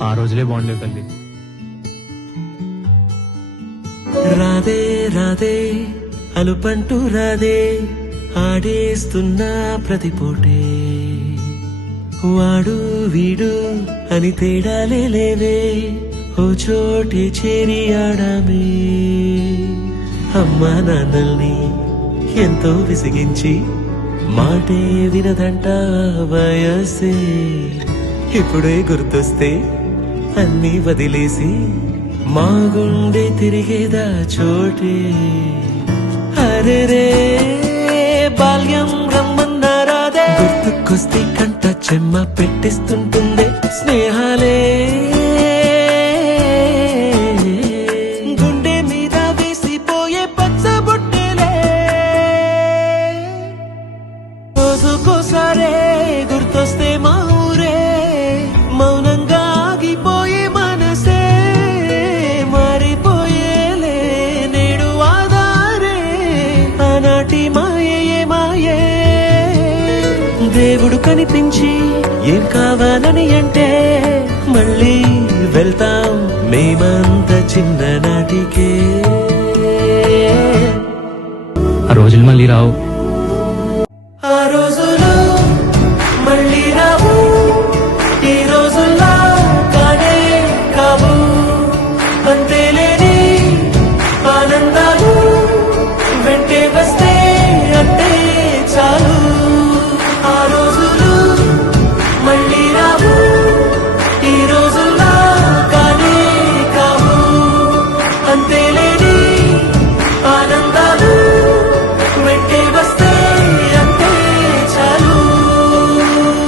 ఆ రోజులే బాగుండేవి తల్లి. రాదే రాదే అలుపంటూ రాదే ఆడేస్తున్నా ప్రతి పూటే వాడు వీడు అని తేడాలే లేవే ఓ చోటే చేరి ఆడామే అమ్మా నాన్నల్ని ఎంతో విసిగించి మాటే వినదంట వయసే ఇప్పుడే గుర్తొస్తే అన్నీ వదిలేసి మా గుండె తిరిగేదా చోటే అరే రే బాల్యం రమ్మన్నారాదే గుర్తుకొస్తే కంట చెమ్మ పెట్టిస్తుంటుందే స్నేహాలే గుండె మీద వేసిపోయే పచ్చబొట్టెలే రోజుకోసారే గుర్తొస్తే మా ఊరే మౌనంగా ఆగిపోయే మనసే మారిపోయేలే నేడు ఆధారే ఆనాటి మాయే మాయే దేవుడు కనిపించి ఏం కావాలని అంటే మళ్ళీ వెళ్తాం మేమంత చిన్ననాటికే. ఆ రోజులు మళ్ళీ రావు.